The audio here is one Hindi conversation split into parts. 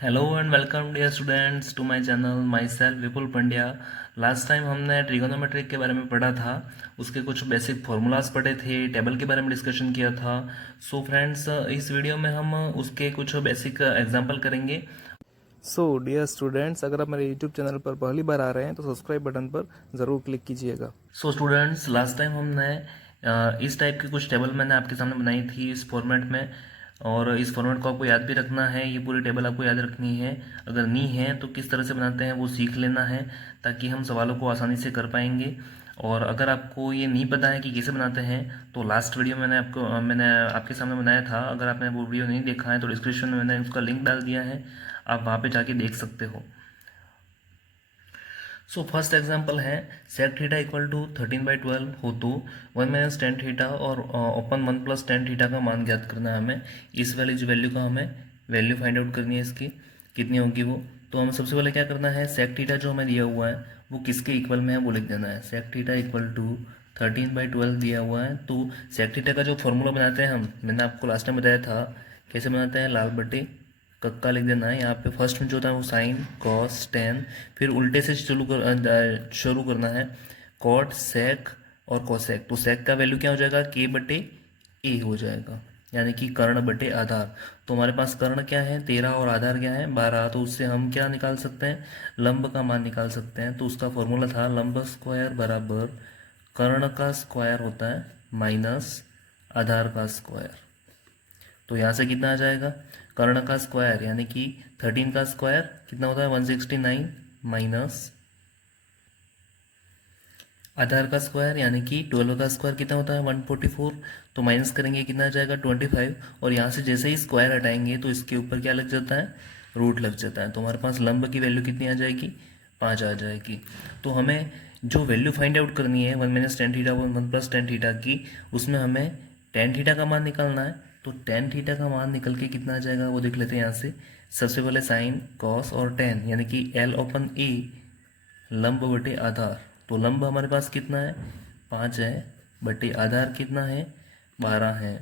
Hello and welcome dear students to my channel my self Vipul Pandya. Last time हमने ट्रिगोनोमेट्रिक के बारे में पढ़ा था। उसके कुछ बेसिक फार्मूलाज पढ़े थे, टेबल के बारे में डिस्कशन किया था। सो फ्रेंड्स, इस वीडियो में हम उसके कुछ बेसिक एग्जांपल करेंगे। सो डियर स्टूडेंट्स, अगर आप मेरे यूट्यूब चैनल पर पहली बार आ रहे हैं तो सब्सक्राइब बटन पर ज़रूर क्लिक कीजिएगा। सो स्टूडेंट्स, लास्ट टाइम हमने इस टाइप की कुछ टेबल मैंने आपके सामने बनाई थी इस फॉर्मेट में, और इस फॉर्मेट को आपको याद भी रखना है। ये पूरी टेबल आपको याद रखनी है। अगर नहीं है तो किस तरह से बनाते हैं वो सीख लेना है, ताकि हम सवालों को आसानी से कर पाएंगे। और अगर आपको ये नहीं पता है कि कैसे बनाते हैं, तो लास्ट वीडियो मैंने आपके सामने बनाया था। अगर आपने वो वीडियो नहीं देखा है तो डिस्क्रिप्शन में मैंने उसका लिंक डाल दिया है, आप वहाँ पे जाके देख सकते हो। सो फर्स्ट एग्जांपल है, सेक थीटा इक्वल टू 13/12 हो तो 1 - tan थीटा और ओपन 1 + tan थीटा का मान ज्ञात करना है हमें। इस वाली जो वैल्यू का हमें वैल्यू फाइंड आउट करनी है, इसकी कितनी होगी वो। तो हमें सबसे पहले क्या करना है, सेक थीटा जो हमें दिया हुआ है वो किसके इक्वल में है वो लिख देना है। सेक थीटा इक्वल टू 13/12 दिया हुआ है, तो सेक थीटा का जो फॉर्मूला बनाते हैं हम, मैंने आपको लास्ट टाइम बताया था कैसे बनाते हैं। लाल बटे कक्का लिख देना है। यहाँ पे फर्स्ट में जो था वो साइन कॉस टेन, फिर उल्टे से शुरू करना है, कॉट सेक और कोसेक। तो सेक का वैल्यू क्या हो जाएगा, के बटे ए हो जाएगा, यानी कि कर्ण बटे आधार। तो हमारे पास कर्ण क्या है 13 और आधार क्या है 12, तो उससे हम क्या निकाल सकते हैं, लंब का मान निकाल सकते हैं। तो उसका फॉर्मूला था लंब स्क्वायर बराबर कर्ण का स्क्वायर होता है माइनस आधार का स्क्वायर। तो यहाँ से कितना आ जाएगा, कर्ण का स्क्वायर यानी कि 13 का स्क्वायर कितना होता है 169, माइनस आधार का स्क्वायर यानी कि 12 का स्क्वायर कितना होता है 144। तो माइनस करेंगे कितना आ जाएगा 25, और यहाँ से जैसे ही स्क्वायर हटाएंगे तो इसके ऊपर क्या लग जाता है, रूट लग जाता है। तो हमारे पास लंब की वैल्यू कितनी आ जाएगी, 5 आ जाएगी। तो हमें जो वैल्यू फाइंड आउट करनी है 1 - tan थीटा 1 + tan थीटा की, उसमें हमें tan थीटा का मान निकालना है। तो tan थीटा का मान निकल के कितना आ जाएगा वो देख लेते हैं यहाँ से। सबसे पहले साइन कॉस और tan यानी कि L/A लंब बटे आधार। तो लंब हमारे पास कितना है 5 है, बटे आधार कितना है 12 है।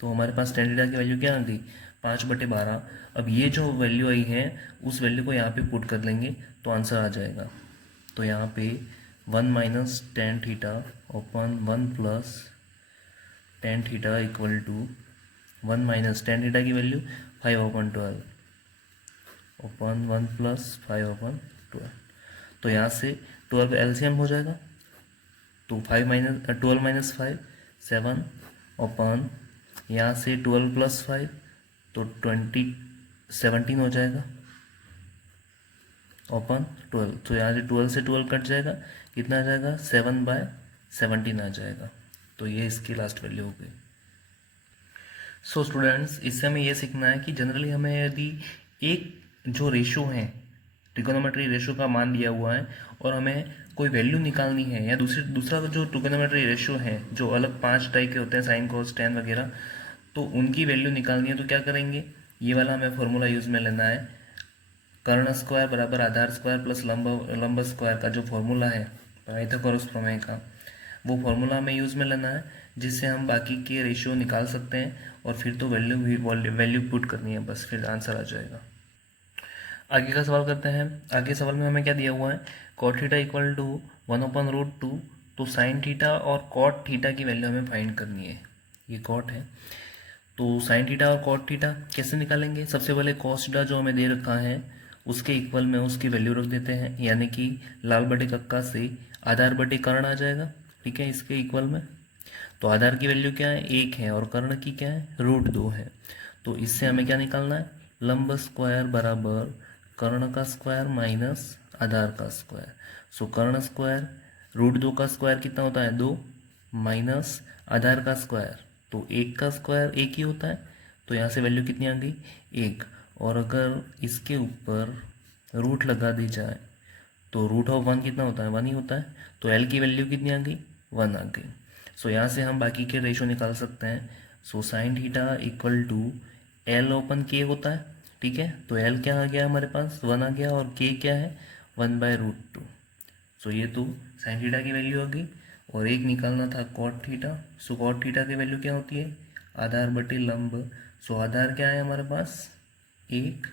तो हमारे पास tan थीटा की वैल्यू क्या आ गई 5/12। अब ये जो वैल्यू आई है उस वैल्यू को यहाँ पे पुट कर लेंगे तो आंसर आ जाएगा। तो यहाँ पे 1 - tan theta open 1 + tan theta equal to 1 - tan theta की वैल्यू 5/12 ओपन 1 + 5/12। तो यहाँ से 12 एलसीएम हो जाएगा, तो 12 - 5 7 ओपन, यहाँ से 12 + 5 तो 17 हो जाएगा ओपन 12। तो यहाँ से 12 कट जाएगा, कितना आ जाएगा 7/17 आ जाएगा। तो ये इसकी लास्ट वैल्यू हो गई। सो स्टूडेंट्स, इससे हमें ये सीखना है कि जनरली हमें यदि एक जो रेशो है, ट्रिगोनोमेट्री रेशो का मान दिया हुआ है, और हमें कोई वैल्यू निकालनी है, या दूसरा जो ट्रिगोनोमेट्री रेशो है जो अलग 5 टाइप के होते हैं साइन कॉस टेन वगैरह, तो उनकी वैल्यू निकालनी है तो क्या करेंगे, ये वाला हमें फॉर्मूला यूज़ में लेना है। कर्ण स्क्वायर बराबर आधार स्क्वायर प्लस लंब लंब स्क्वायर का जो फॉर्मूला है पाइथागोरस प्रमेय का, वो फॉर्मूला हमें यूज़ में लेना है, जिससे हम बाकी के रेशियो निकाल सकते हैं। और फिर तो वैल्यू पुट करनी है, बस फिर आंसर आ जाएगा। आगे का सवाल करते हैं। आगे सवाल में हमें क्या दिया हुआ है, कॉट थीटा इक्वल टू 1/√2। तो साइन थीटा और कॉट थीटा की वैल्यू हमें फाइंड करनी है। ये कॉट है, तो साइन थीटा और कॉट थीटा कैसे निकालेंगे। सबसे पहले कॉस थीटा जो हमें दे रखा है उसके इक्वल में उसकी वैल्यू रख देते हैं, यानी कि लाल बटे कक्का से आधार बटे कर्ण आ जाएगा। ठीक है, इसके इक्वल में तो आधार की वैल्यू क्या है 1 है, और कर्ण की क्या है √2 है। तो इससे हमें क्या निकालना है, लंब स्क्वायर बराबर कर्ण का स्क्वायर माइनस आधार का स्क्वायर। सो कर्ण स्क्वायर √2 का स्क्वायर कितना होता है 2, माइनस आधार का स्क्वायर, तो 1 का स्क्वायर 1 ही होता है। तो यहाँ से वैल्यू कितनी आ गई 1। और अगर इसके ऊपर रूट लगा दी जाए तो √1 कितना होता है 1 ही होता है। तो एल की वैल्यू कितनी आ गई 1 आ गई। सो यहाँ से हम बाकी के रेशो निकाल सकते हैं। So sine theta equal to L/K होता है। ठीक है, तो L क्या आ गया हमारे पास 1 आ गया, और K क्या है 1/√2। सो ये तो साइन थीटा की वैल्यू आ गई। और एक निकालना था कॉट थीटा। सो कॉट थीटा की वैल्यू क्या होती है आधार बटे लंब। सो आधार क्या है हमारे पास 1,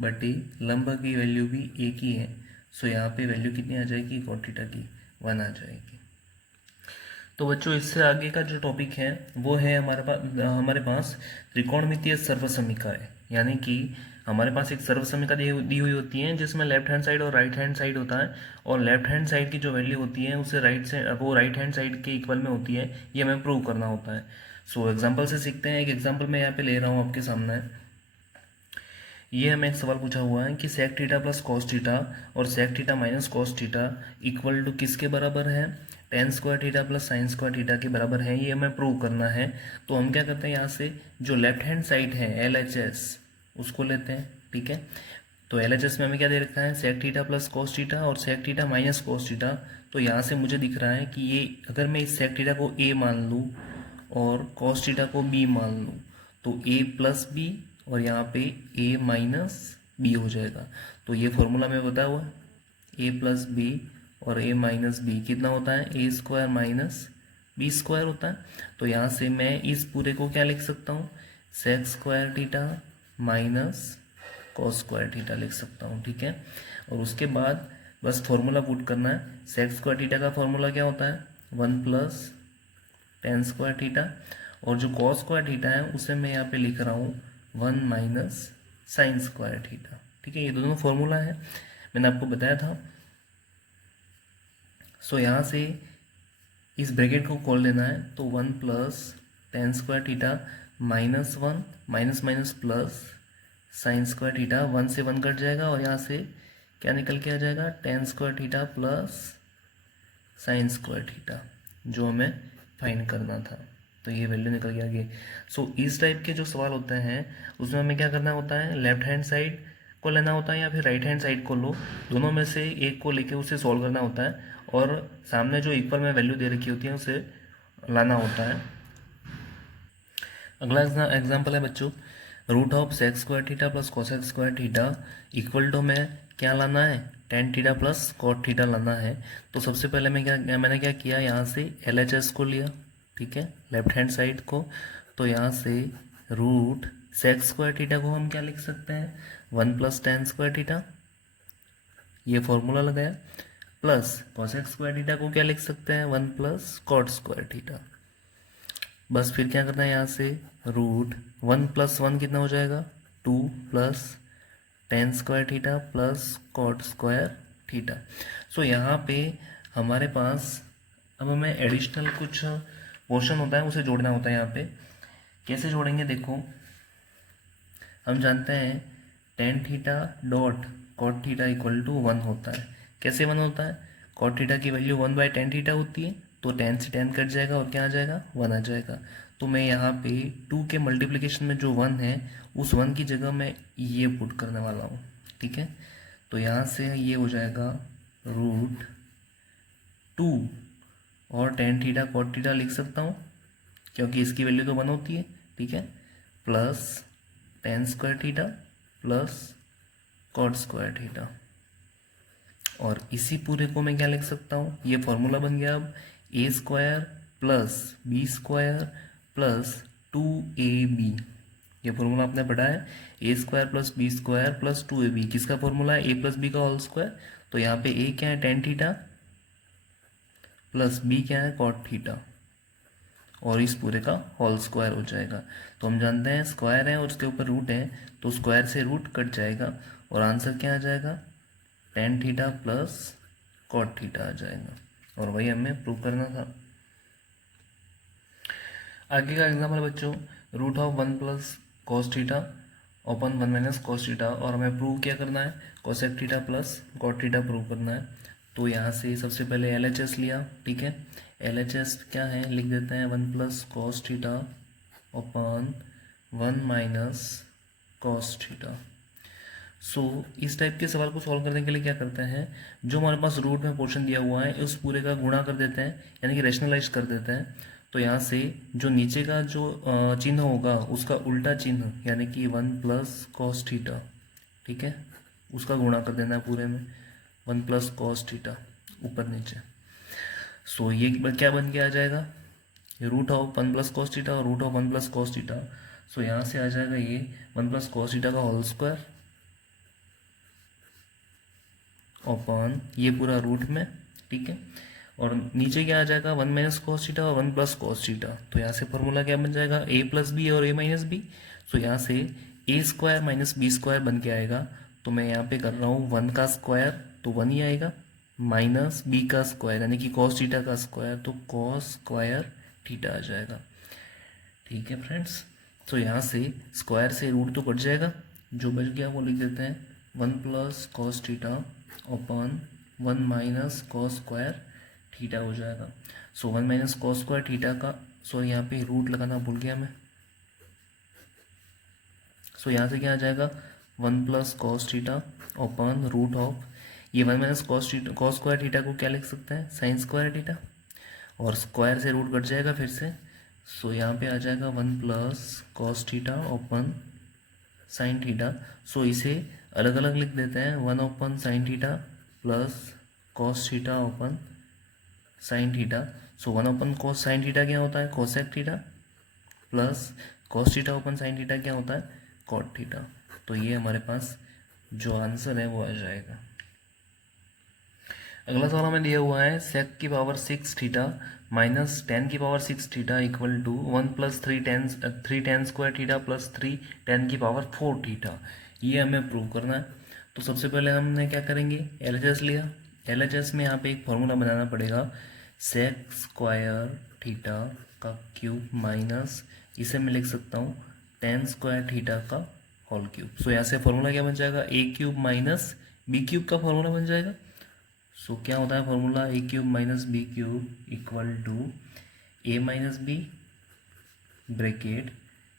बटे लंब की वैल्यू भी एक ही है, सो यहाँ पे वैल्यू कितनी आ जाएगी कॉट थीटा की 1 आ जाएगी। तो बच्चों इससे आगे का जो टॉपिक है वो है हमारे पास त्रिकोणमितीय सर्वसमीकरण, यानी कि हमारे पास एक सर्वसमीकरण दी हुई होती है जिसमें लेफ्ट हैंड साइड और राइट हैंड साइड होता है, और लेफ्ट हैंड साइड की जो वैल्यू होती है उसे राइट हैंड साइड के इक्वल में होती है, ये हमें प्रूव करना होता है। सो एग्जाम्पल से सीखते हैं। एक एग्जाम्पल मैं यहाँ पे ले रहा हूँ आपके सामने। ये हमें एक सवाल पूछा हुआ है कि sec theta plus cos theta और sec theta minus cos theta equal to किसके बराबर है, tan square theta plus sine square theta के बराबर है, ये हमें प्रूव करना है। तो हम क्या करते हैं, यहाँ से जो लेफ्ट हैंड साइड है LHS उसको लेते हैं, ठीक है। तो LHS में हमें क्या दे रखा है, sec theta plus cos theta और sec theta minus cos theta. तो यहाँ से मुझे दिख रहा है कि ये अगर मैं इस सेक थीटा को A मान लूँ और कॉस थीटा को B मान लूँ तो A प्लस बी और यहाँ पे A माइनस बी हो जाएगा। तो ये फॉर्मूला में बताया हुआ A प्लस बी और A माइनस बी कितना होता है, A square minus B square होता है। तो यहाँ से मैं इस पूरे को क्या लिख सकता हूँ, sec square theta minus cos square theta लिख सकता हूँ, ठीक है। और उसके बाद बस फॉर्मूला पुट करना है। सेक स्क्वायर थीटा का फॉर्मूला क्या होता है, 1 प्लस टेन स्क्वायर थीटा, और जो कॉस स्क्वायर थीटा है उसे मैं यहाँ पे लिख रहा हूँ 1 माइनस साइन स्क्वायर थीटा, ठीक है। ये दोनों फॉर्मूला है, मैंने आपको बताया था। सो यहाँ से इस ब्रैकेट को खोल देना है, तो 1 plus tan square theta minus 1 minus minus plus sine square theta, 1 से 1 कट जाएगा और यहाँ से क्या निकल के आ जाएगा, ten square theta plus sine square theta, जो हमें फाइंड करना था। तो ये वैल्यू निकल के आ गई। सो इस टाइप के जो सवाल होते हैं उसमें हमें क्या करना होता है, लेफ्ट हैंड साइड को लेना होता है या फिर राइट हैंड साइड को लो, दोनों में से एक को लेके उसे सॉल्व करना होता है, और सामने जो इक्वल में वैल्यू दे रखी होती है उसे लाना होता है। अगला एग्जाम्पल है बच्चों, root of sec square theta plus cosec square theta equal to में क्या लाना है, tan theta plus cot theta लाना है। तो सबसे पहले मैंने क्या किया, यहाँ से LHS को लिया, ठीक है, लेफ्ट हैंड साइड को। तो यहाँ से रूट सेक स्क्वायर थीटा को हम क्या लिख सकते हैं, 1 प्लस टेन स्क्वायर थीटा, ये फॉर्मूला लगाया, प्लस कोसेक स्क्वायर थीटा को क्या लिख सकते हैं, 1 प्लस कॉट स्क्वायर थीटा। बस फिर क्या करना है, यहाँ से रूट 1 प्लस 1 कितना हो जाएगा, 2 plus tan square theta plus cot square theta. So यहाँ पे हमारे पास अब हमें एडिशनल कुछ पोर्शन होता है उसे जोड़ना होता है। यहाँ पे कैसे जोड़ेंगे, देखो हम जानते हैं tan theta dot cot theta equal to 1 होता है। कैसे 1 होता है, कॉट थीटा की वैल्यू 1 बाई टेन थीटा होती है, तो 10 से 10 कट जाएगा और क्या आ जाएगा, 1 आ जाएगा। तो मैं यहाँ पे 2 के मल्टीप्लिकेशन में जो 1 है उस 1 की जगह मैं ये पुट करने वाला हूँ, ठीक है। तो यहाँ से ये हो जाएगा रूट 2 और टेन थीटा कॉट थीटा लिख सकता हूँ क्योंकि इसकी वैल्यू तो 1 होती है, ठीक है, plus tan square theta plus cot square theta. और इसी पूरे को मैं क्या लिख सकता हूँ, ये फॉर्मूला बन गया अब A square plus B square plus 2AB। ये फॉर्मूला आपने पढ़ा है, A square plus B square plus 2AB। किसका फॉर्मूला है, A प्लस बी का होल स्क्वायर। तो यहाँ पे A क्या है, टेन थीटा, प्लस B क्या है, कॉट थीटा, और इस पूरे का होल स्क्वायर हो जाएगा। तो हम जानते हैं स्क्वायर है और उसके ऊपर रूट है, तो स्क्वायर से रूट कट जाएगा और आंसर क्या आ जाएगा, tan theta plus cot theta आ जाएगा, और वही हमें प्रूव करना था। आगे का एग्जाम्पल बच्चों, root of 1 plus cos theta open 1 minus cos theta, और हमें प्रूव क्या करना है, cosec theta plus cot theta prove करना है। तो यहाँ से सबसे पहले LHS लिया, ठीक है, LHS क्या है, लिख देते हैं 1 plus cos theta open 1 minus cos theta. So इस टाइप के सवाल को सॉल्व करने के लिए क्या करते हैं, जो हमारे पास रूट में पोर्शन दिया हुआ है उस पूरे का गुणा कर देते हैं, यानी कि रैशनलाइज कर देते हैं। तो यहाँ से जो नीचे का जो चिन्ह होगा उसका उल्टा चिन्ह, यानी कि 1 प्लस कॉस थीटा, ठीक है, उसका गुणा कर देना है पूरे में, 1 प्लस कॉस थीटा ऊपर नीचे। सो ये क्या बन के आ जाएगा, root of 1 plus cos theta और root of 1 plus cos theta. So यहाँ से आ जाएगा ये 1 प्लस कॉस थीटा का होल स्क्वायर अपॉन ये पूरा रूट में, ठीक है। और नीचे क्या आ जाएगा, 1 माइनस कॉस थीटा और 1 प्लस कॉस थीटा। तो यहाँ से फॉर्मूला क्या बन जाएगा, ए प्लस बी और ए माइनस बी। तो यहाँ से ए स्क्वायर माइनस बी स्क्वायर बन के आएगा। तो मैं यहाँ पे कर रहा हूँ 1 का स्क्वायर तो 1 ही आएगा, माइनस बी का स्क्वायर यानी कि कॉस थीटा का स्क्वायर, तो कॉस स्क्वायर थीटा आ जाएगा। ठीक है फ्रेंड्स, तो यहाँ से स्क्वायर से रूट तो कट जाएगा, जो बच गया वो लिख देते हैं 1 plus cos theta upon 1 minus cos square theta हो जाएगा। सो 1 माइनस कॉस स्क्वायर थीटा का, सो यहाँ पे रूट लगाना भूल गया मैं। सो यहाँ से क्या आ जाएगा 1 plus cos theta upon root of ये 1 माइनस कॉस स्क्वायर थीटा को क्या लिख सकते हैं, साइन स्क्वायर थीटा, और स्क्वायर से रूट कट जाएगा फिर से। सो यहाँ पे आ जाएगा 1 plus cos theta open sine theta. So इसे अलग अलग लिख देते हैं, 1 open sine theta plus cos theta open sine theta. So 1 open cos sine theta क्या होता है, cosec theta, plus cos theta open sine theta क्या होता है, कॉट थीटा। तो ये हमारे पास जो आंसर है वो आ जाएगा। अगला सवाल हमें दिया हुआ है सेक की पावर 6 थीटा माइनस 10 की power 6 theta equal to 1 plus 3 tan square theta plus 3 10 की पावर 4 थीटा। ये हमें प्रूव करना है। तो सबसे पहले हमने क्या करेंगे, एलएचएस लिया। एलएचएस में यहाँ पे एक फॉर्मूला बनाना पड़ेगा, सेक स्क्वायर थीटा का क्यूब माइनस, इसे मैं लिख सकता हूँ 10 स्क्वायर थीटा का होल क्यूब। सो यहाँ से फॉर्मूला क्या बन जाएगा, A cube minus B cube का फॉर्मूला बन जाएगा। सो क्या होता है formula, A cube minus B cube equal to A minus B bracket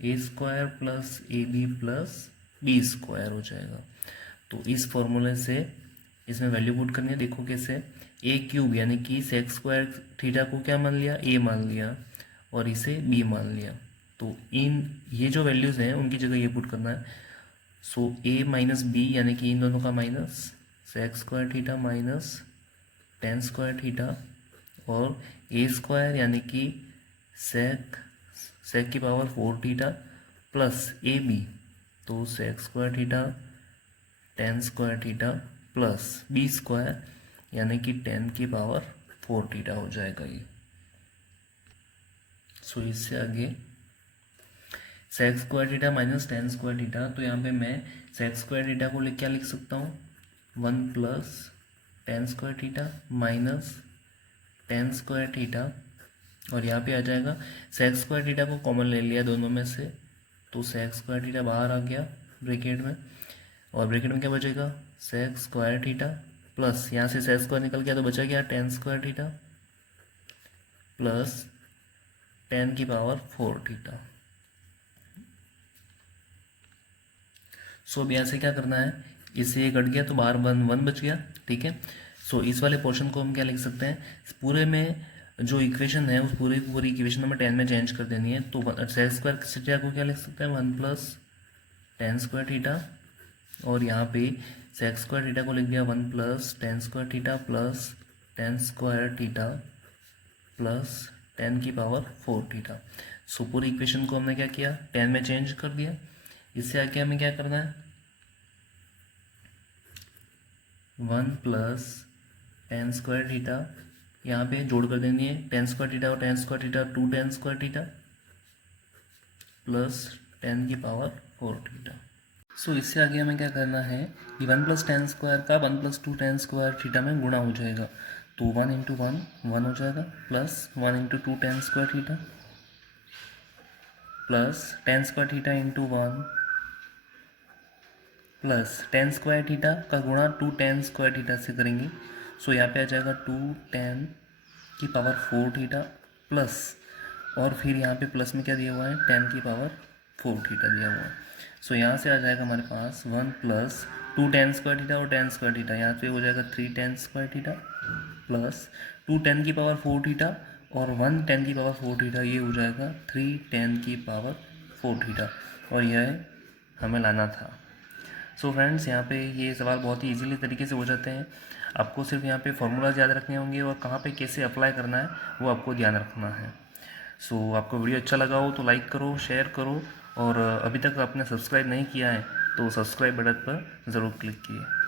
A square plus A B plus B square हो जाएगा। तो इस फॉर्मूले से इसमें वैल्यू पुट करनी है, देखो कैसे, ए क्यूब यानी कि सेक स्क्वायर थीटा को क्या मान लिया, ए मान लिया, और इसे बी मान लिया। तो इन ये जो वैल्यूज़ हैं उनकी जगह ये पुट करना है। सो ए माइनस बी यानी कि इन दोनों का minus, sec square theta minus 10 square theta, और ए स्क्वायर यानी कि सेक की power 4 theta plus A B, तो sec square theta 10 square theta plus B square यानी कि 10 की पावर 4 थीटा हो जाएगा ये। सो इससे आगे sec square theta minus 10 square theta, तो यहाँ पे मैं सेक स्क्वायर थीटा को क्या लिख सकता हूँ, 1 plus 10 square theta minus 10 square theta, और यहाँ पे आ जाएगा सेक स्क्वायर थीटा को कॉमन ले लिया दोनों में से, तो सेक स्क्वायर थीटा बाहर आ गया ब्रैकेट में, और ब्रैकेट में क्या बचेगा, सेक स्क्वायर थीटा प्लस यहाँ से सेक स्क्वायर निकल गया तो बचा गया 10 स्क्वायर थीटा प्लस 10 की पावर 4 थीटा। सो अब यहाँ से क्या करना है, इससे ये कट गया तो बाहर 1 बच गया, ठीक है। सो इस वाले पोर्शन को हम क्या लिख सकते हैं, पूरे में जो इक्वेशन है उस पूरी पूरी इक्वेशन हमें 10 में चेंज कर देनी है। तो सेक स्क्वायर थीटा को क्या लिख सकते हैं, 1 प्लस 10 स्क्वायर थीटा, और यहाँ पे सेक स्क्वायर थीटा को लिख दिया 1 plus 10 square theta plus 10 square theta plus 10 की पावर 4 थीटा। सो पूरी इक्वेशन को हमने क्या किया, 10 में चेंज कर दिया। इससे आगे हमें क्या करना है, 1 प्लस 10 स्क्वायर थीटा, यहाँ पे जोड़ कर देनी है 10 स्क्वायर थीटा और 10 square theta 2 10 square theta plus 10 की पावर 4 थीटा। सो इससे आगे हमें क्या करना है कि 1 प्लस 10 स्क्वायर का 1 प्लस 2 10 स्क्वायर थीटा में गुणा हो जाएगा। तो 1 इंटू 1 1 हो जाएगा, plus 1 into 2 10 square theta plus 10 square theta into 1 plus 10 square theta का गुणा 2 10 स्क्वायर थीटा से करेंगे। सो यहाँ पे आ जाएगा 2 10 की पावर 4 थीटा प्लस, और फिर यहाँ पे प्लस में क्या दिया हुआ है 10 की पावर 4 थीटा दिया हुआ है। सो यहाँ से आ जाएगा हमारे पास 1 प्लस 2 10 स्क्वायर थीटा और 10 स्क्वायर थीटा, यहाँ पे हो जाएगा 3 10 स्क्वायर थीटा प्लस 2 10 की पावर 4 थीटा और 1 10 की पावर 4 थीटा, ये हो जाएगा 3 10 की पावर 4 थीटा, और यह हमें लाना था। सो फ्रेंड्स, यहाँ पे ये सवाल बहुत ही इजीली तरीके से हो जाते हैं। आपको सिर्फ यहाँ पे फॉर्मूलाज याद रखने होंगे और कहाँ पे कैसे अप्लाई करना है वो आपको ध्यान रखना है। सो आपको वीडियो अच्छा लगा हो तो लाइक करो, शेयर करो, और अभी तक आपने सब्सक्राइब नहीं किया है तो सब्सक्राइब बटन पर ज़रूर क्लिक कीजिए।